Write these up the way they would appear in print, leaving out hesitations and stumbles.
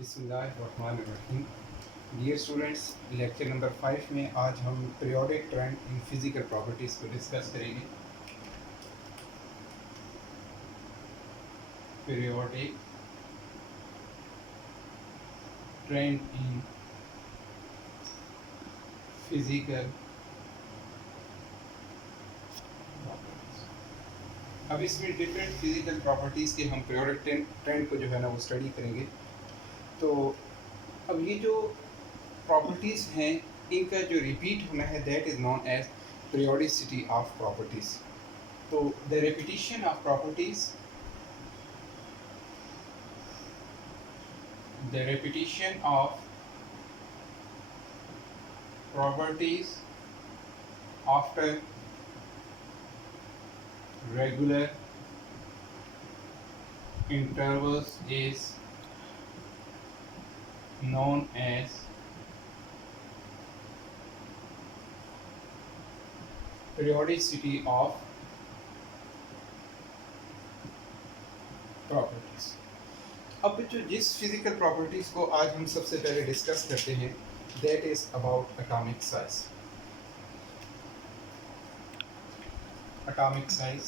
बिस्मिल्लाहिर्रहमानिर्रहीम। Dear students, lecture number 5 में आज हम पीरियोडिक ट्रेंड इन फिज़िकल प्रॉपर्टीज़ को डिस्कस करेंगे। पीरियोडिक ट्रेंड इन फिज़िकल प्रॉपर्टीज़। अब इसमें डिफरेंट फिज़िकल प्रॉपर्टीज़ के हम पीरियोडिक ट्रेंड को जो है ना वो स्टडी करेंगे। तो अब ये जो प्रॉपर्टीज़ हैं इनका जो रिपीट होना है that is known as periodicity of properties. तो the repetition of properties the repetition of properties after regular intervals is known as periodicity of properties। अब जो जिस फिजिकल प्रॉपर्टीज़ को आज हम सबसे पहले डिस्कस करते हैं that is about atomic size. Atomic size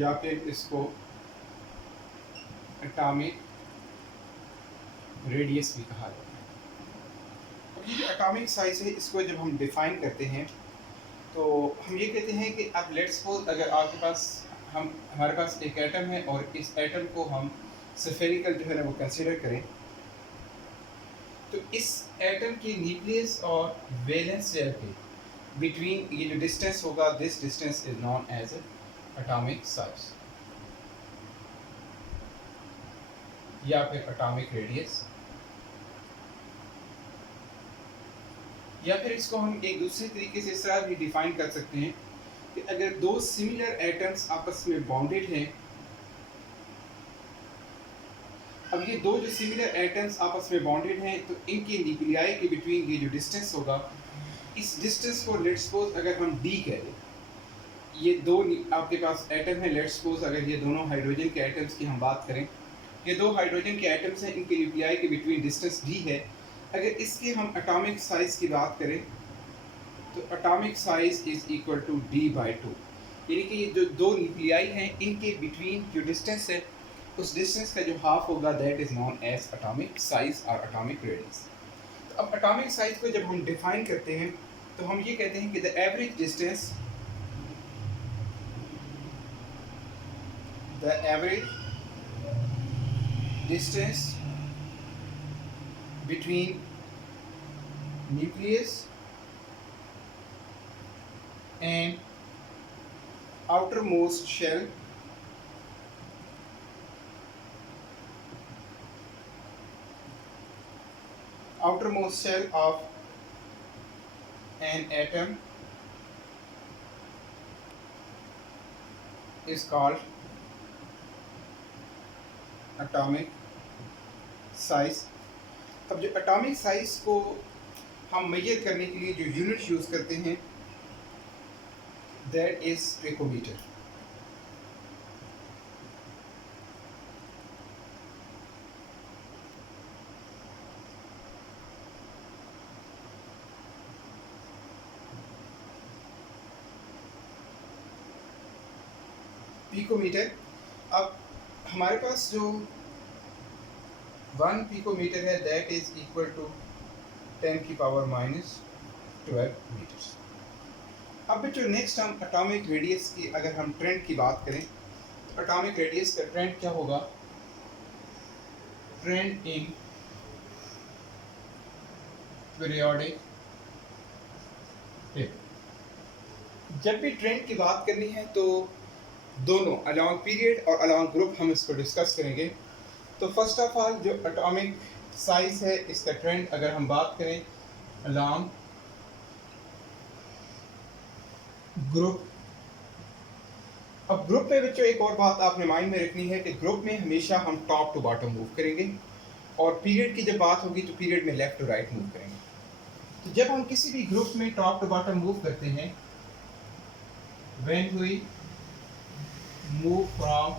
या फिर इसको एटॉमिक रेडियस भी कहा जाता है। अब ये जो एटॉमिक साइज है इसको जब हम डिफाइन करते हैं तो हम ये कहते हैं कि अब लेट्स सपोज अगर आपके पास हमारे पास एक एटम है और इस एटम को हम स्फेरिकल जो है ना वो कंसीडर करें तो इस एटम की न्यूक्लियस और वैलेंस शेल के बिटवीन ये जो डिस्टेंस होगा this distance is known as atomic size या फिर एटॉमिक रेडियस, या फिर इसको हम एक दूसरे तरीके से इस तरह भी डिफाइन कर सकते हैं कि अगर दो सिमिलर एटम्स आपस में बॉन्डेड हैं, अब ये दो जो सिमिलर एटम्स आपस में बॉन्डेड हैं तो इनके न्यूक्लियाई के बिटवीन ये जो डिस्टेंस होगा इस डिस्टेंस को लेट्स सपोज अगर हम डी कह दें, ये दो आपके पास एटम है, लेट्स सपोज अगर ये दोनों हाइड्रोजन के एटम्स की हम बात करें, ये दो हाइड्रोजन के एटम्स हैं, इनके न्यूक्लियाई के बिटवीन डिस्टेंस डी है। अगर इसके हम एटॉमिक साइज की बात करें तो atomic size is equal to d/2, यानी कि ये जो दो न्यूक्लियाई हैं इनके बिटवीन जो डिस्टेंस है उस डिस्टेंस का जो हाफ होगा that is known as atomic size और एटॉमिक रेडियस। तो अब एटॉमिक साइज को जब हम डिफाइन करते हैं तो हम ये कहते हैं कि the average distance between nucleus and outermost shell of an atom is called atomic size। अब जो एटॉमिक साइज को हम मेजर करने के लिए जो यूनिट यूज़ करते हैं दैट इज पिकोमीटर। पिकोमीटर, अब हमारे पास जो 1 पिकोमीटर है that is equal to 10⁻⁻12 meters. अब जो नेक्स्ट हम एटॉमिक रेडियस की अगर हम ट्रेंड की बात करें तो एटॉमिक रेडियस का ट्रेंड क्या होगा, ट्रेंड इन पीरियोडिक टेबल। जब भी ट्रेंड की बात करनी है तो दोनों अलॉन्ग पीरियड और अलॉन्ग ग्रुप हम इसको डिस्कस करेंगे। तो फर्स्ट ऑफ ऑल जो एटॉमिक साइज है इसका ट्रेंड अगर हम बात करें अलॉन्ग ग्रुप। अब ग्रुप में बच्चों एक और बात आपने माइंड में रखनी है कि ग्रुप में हमेशा हम टॉप टू बॉटम मूव करेंगे और पीरियड की जब बात होगी तो पीरियड में लेफ्ट टू राइट मूव करेंगे। तो जब हम किसी भी ग्रुप में टॉप टू बॉटम मूव करते हैं when we move from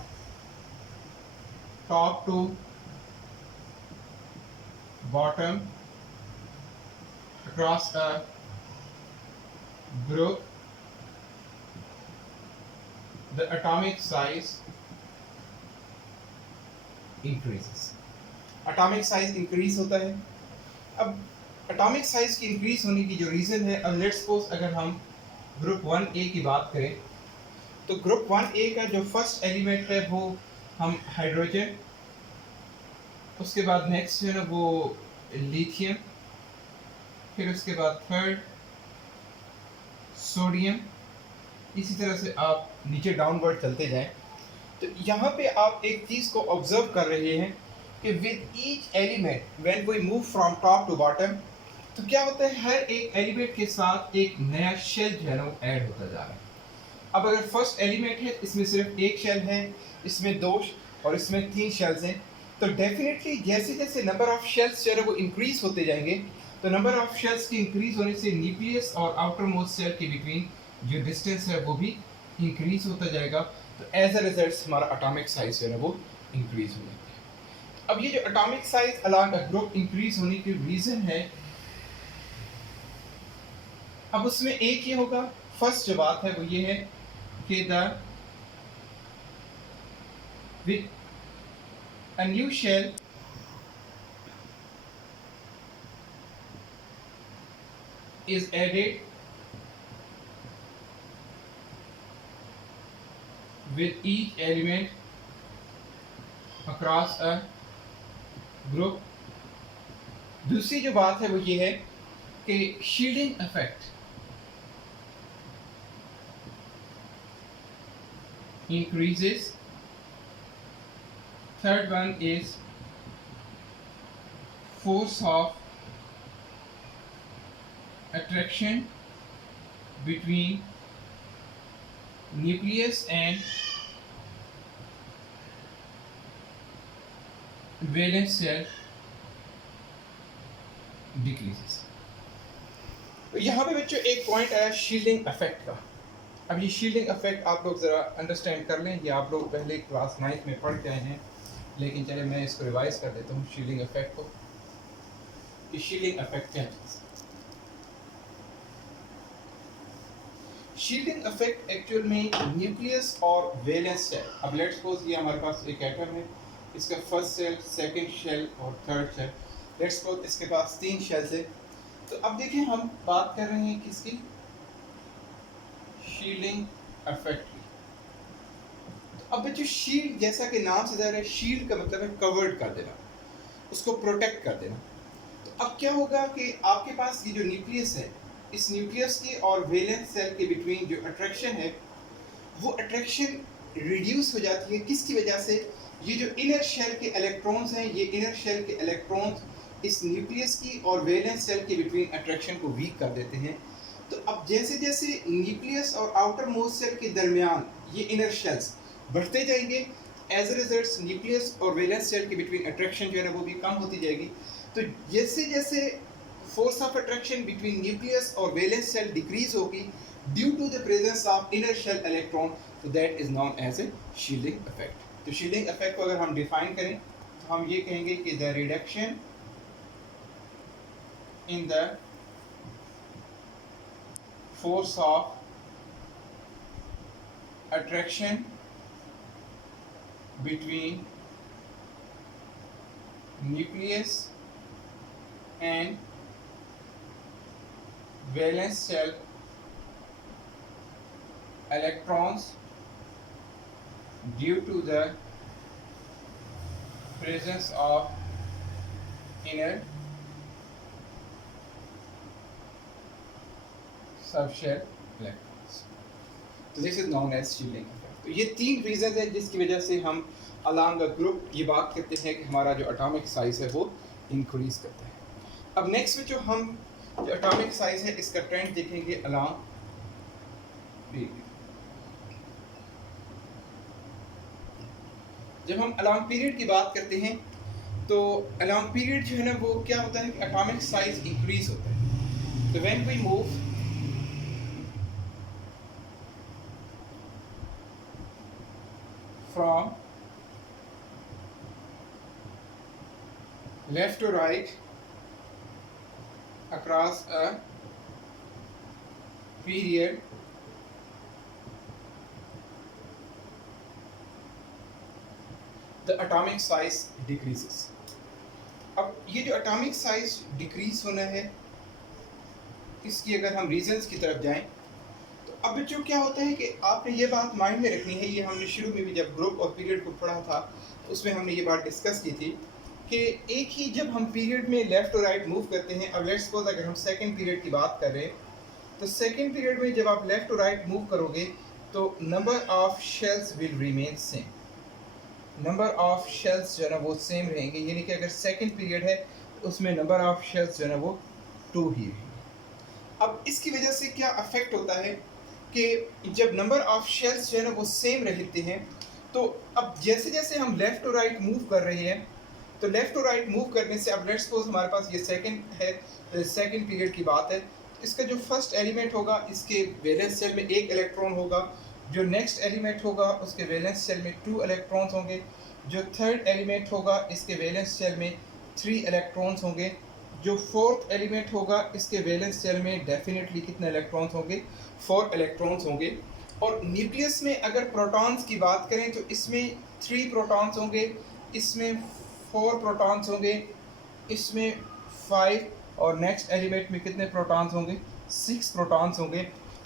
top to bottom across a group, the atomic size increases. Atomic size increase होता है. अब atomic size की increase होने की जो reason है, अब let's suppose अगर हम group 1A की बात करें, तो group 1A का जो first element है वो हम हाइड्रोजन, उसके बाद नेक्स्ट है ना वो लिथियम, फिर उसके बाद थर्ड सोडियम, इसी तरह से आप नीचे डाउनवर्ड चलते जाएं. तो यहाँ पे आप एक चीज़ को ऑब्जर्व कर रहे हैं कि with each element when we move from top to bottom, तो क्या होता है, हर एक एलिमेंट के साथ एक नया शेल जो है ना वो ऐड होता जा रहा है. अब अगर फर्स्ट एलिमेंट है, इसमें सिर्फ एक शेल है, इसमें दो और इसमें 3 शेल्स हैं, तो डेफिनेटली जैसे जैसे नंबर ऑफ शेल्स जो है वो इंक्रीज होते जाएंगे, तो नंबर ऑफ शेल्स के इंक्रीज होने से न्यूक्लियस और आउटर मोस्ट शेल के बिटवीन जो डिस्टेंस है वो भी इंक्रीज होता जाएगा. तो एज अ रिजल्ट हमारा एटॉमिक साइज जो है वो इंक्रीज हो जाता है. अब ये जो atomic size along a group increase होने की रीजन है, अब उसमें एक ये होगा, फर्स्ट जो बात है वो ये है कि the with a new shell is added with each element across a group. दूसरी जो बात है वो ये है कि shielding effect increases. Third one is force of attraction between nucleus and valence shell decreases. तो यहाँ पे बच्चों एक पॉइंट आया शील्डिंग इफेक्ट का. अब ये शील्डिंग इफेक्ट आप लोग ज़रा अंडरस्टैंड कर लें, ये आप लोग पहले क्लास 9 में पढ़ के आए हैं, लेकिन चले मैं इसको रिवाइज कर देता हूँ शील्डिंग इफेक्ट को. ये शील्डिंग इफेक्ट क्या है? शील्डिंग इफेक्ट एक्चुअल में न्यूक्लियस और वैलेंस शेल, अब लेट्स सपोज ये हमारे पास एक एटम है, इसका फर्स्ट शेल, सेकंड शेल और थर्ड शेल, लेट्स सपोज इसके पास 3 शेल्स है. तो अब देखिए हम बात कर रहे हैं किसकी, शील्डिंग इफेक्ट की. तो अब बच्चों शील्ड जैसा कि नाम से ज़ाहिर है, शील्ड का मतलब है कवर्ड कर देना, उसको प्रोटेक्ट कर देना. तो अब क्या होगा कि आपके पास ये जो न्यूक्लियस है, इस न्यूक्लियस की और वैलेंस सेल के बिटवीन जो अट्रैक्शन है, वो अट्रैक्शन रिड्यूस हो जाती है. किसकी वजह से? ये जो इनर शेल के इलेक्ट्रॉन्स हैं, ये इनर शेल के इलेक्ट्रॉन्स इस न्यूक्लियस की और वैलेंस सेल के बिटवीन अट्रैक्शन को वीक कर देते हैं. तो अब जैसे जैसे न्यूक्लियस और आउटर मोस्ट सेल के दरमियान ये इनर शेल्स बढ़ते जाएंगे, एज अ रिजल्ट न्यूक्लियस और वैलेंस सेल के बिटवीन अट्रैक्शन जो है ना वो भी कम होती जाएगी. तो जैसे जैसे force of attraction between nucleus और वैलेंस सेल डिक्रीज होगी due to the presence of inner shell electron, तो that is known as a shielding effect. तो शील्डिंग इफेक्ट को अगर हम डिफाइन करें तो हम ये कहेंगे कि the reduction in the force of attraction between nucleus and valence shell electrons due to the presence of inner subshell electrons. तो this is known as shielding effect. तो ये 3 रीजन है जिसकी वजह से हम अलोंग अ ग्रुप ये बात करते हैं कि हमारा जो एटॉमिक साइज है वो इंक्रीज करता है. अब नेक्स्ट में जो हम जो एटॉमिक साइज है इसका ट्रेंड देखेंगे अलोंग पीरियड. जब हम अलोंग पीरियड की बात करते हैं तो अलोंग पीरियड जो है ना वो क्या होता है कि एटॉमिक साइज इंक्रीज होता है. तो when we move from left to right across a period the atomic size decreases. अब ये जो एटॉमिक साइज डिक्रीज होना है, इसकी अगर हम रीजंस की तरफ जाएं, तो अब जो क्या होता है कि आपने ये बात माइंड में रखनी है, ये हमने शुरू में भी जब ग्रुप और पीरियड को पढ़ा था तो उसमें हमने ये बात डिस्कस की थी कि एक ही जब हम पीरियड में लेफ़्ट और राइट मूव करते हैं, अब लेट्स सपोज अगर हम सेकंड पीरियड की बात कर रहे हैं, तो सेकंड पीरियड में जब आप लेफ़्ट और राइट मूव करोगे तो number of shells will remain same, number of shells जो है ना वो सेम रहेंगे, यानी कि अगर सेकंड पीरियड है तो उसमें नंबर ऑफ शेल्स जो है ना वो 2 ही रहेंगे। अब इसकी वजह से क्या अफेक्ट होता है कि जब नंबर ऑफ शेल्स जो है ना वो सेम रहते हैं, तो अब जैसे जैसे हम लेफ़्ट और राइट मूव कर रहे हैं, तो लेफ़्ट और राइट मूव करने से अब लेट्स सपोज हमारे पास ये सेकंड है, सेकंड पीरियड की बात है, तो इसका जो फर्स्ट एलिमेंट होगा इसके वैलेंस शेल में 1 इलेक्ट्रॉन होगा, जो नेक्स्ट एलिमेंट होगा उसके वैलेंस शेल में 2 इलेक्ट्रॉन्स होंगे, जो थर्ड एलिमेंट होगा इसके वैलेंस शेल में 3 इलेक्ट्रॉन्स होंगे, जो फोर्थ एलिमेंट होगा इसके वैलेंस शेल में डेफिनेटली कितने इलेक्ट्रॉन्स होंगे, 4 इलेक्ट्रॉन्स होंगे। और न्यूक्लियस में अगर प्रोटॉन्स की बात करें तो इसमें 3 प्रोटॉन्स होंगे, इसमें 4 प्रोटॉन्स होंगे, इसमें 5, और नेक्स्ट एलिमेंट में कितने प्रोटॉन्स होंगे, 6 प्रोटॉन्स होंगे।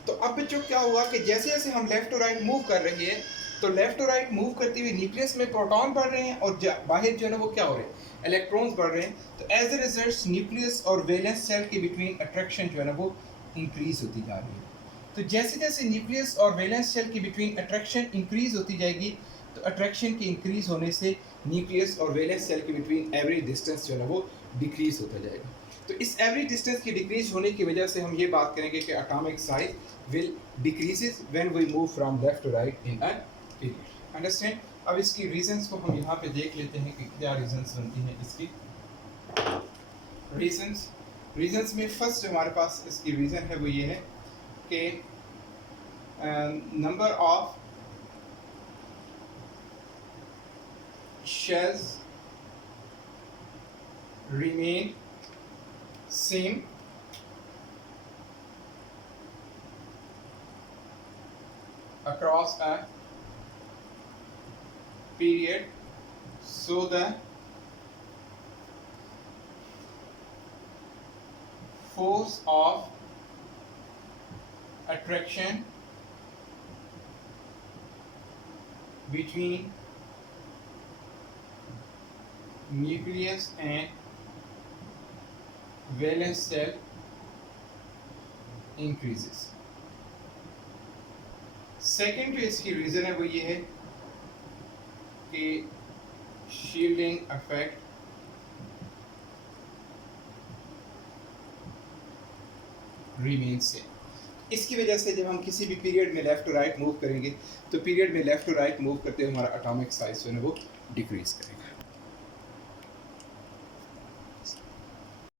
तो अब जो क्या हुआ कि जैसे जैसे हम लेफ़्ट टू राइट मूव कर रहे हैं, तो लेफ़्ट टू राइट मूव करते हुए न्यूक्लियस में प्रोटॉन बढ़ रहे हैं और बाहर जो है ना वो क्या हो रहे हैं, इलेक्ट्रॉन्स बढ़ रहे हैं। तो एज अ रिजल्ट न्यूक्लियस और वैलेंस शेल के बिटवीन अट्रैक्शन जो है ना वो इंक्रीज होती जा रही है। तो जैसे जैसे न्यूक्लियस और वैलेंस शेल के बिटवीन अट्रैक्शन इंक्रीज होती जाएगी, तो अट्रैक्शन के इंक्रीज होने से न्यूक्लियस और वैलेंस शेल के बिटवीन एवरेज डिस्टेंस जो है ना वो डिक्रीज होता जाएगा। तो इस एवरेज डिस्टेंस की डिक्रीज होने की वजह से हम ये बात करेंगे कि atomic size will decreases when we move from left to right in a period. Understand? अब इसकी रीजंस को हम यहाँ पे देख लेते हैं कि क्या रीजंस बनती हैं इसकी। रीजंस में फर्स्ट हमारे पास इसकी रीज़न है वो ये है कि number of shells remain same across a period, so the force of attraction between nucleus and valence shell increases। Second जो इसकी रीज़न है वो ये है कि शील्डिंग इफेक्ट रिमेन सेम। इसकी वजह से जब हम किसी भी पीरियड में लेफ़्ट टू राइट मूव करेंगे, तो पीरियड में लेफ़्ट टू राइट मूव करते हुए हमारा एटॉमिक साइज जो है वो डिक्रीज करेगा।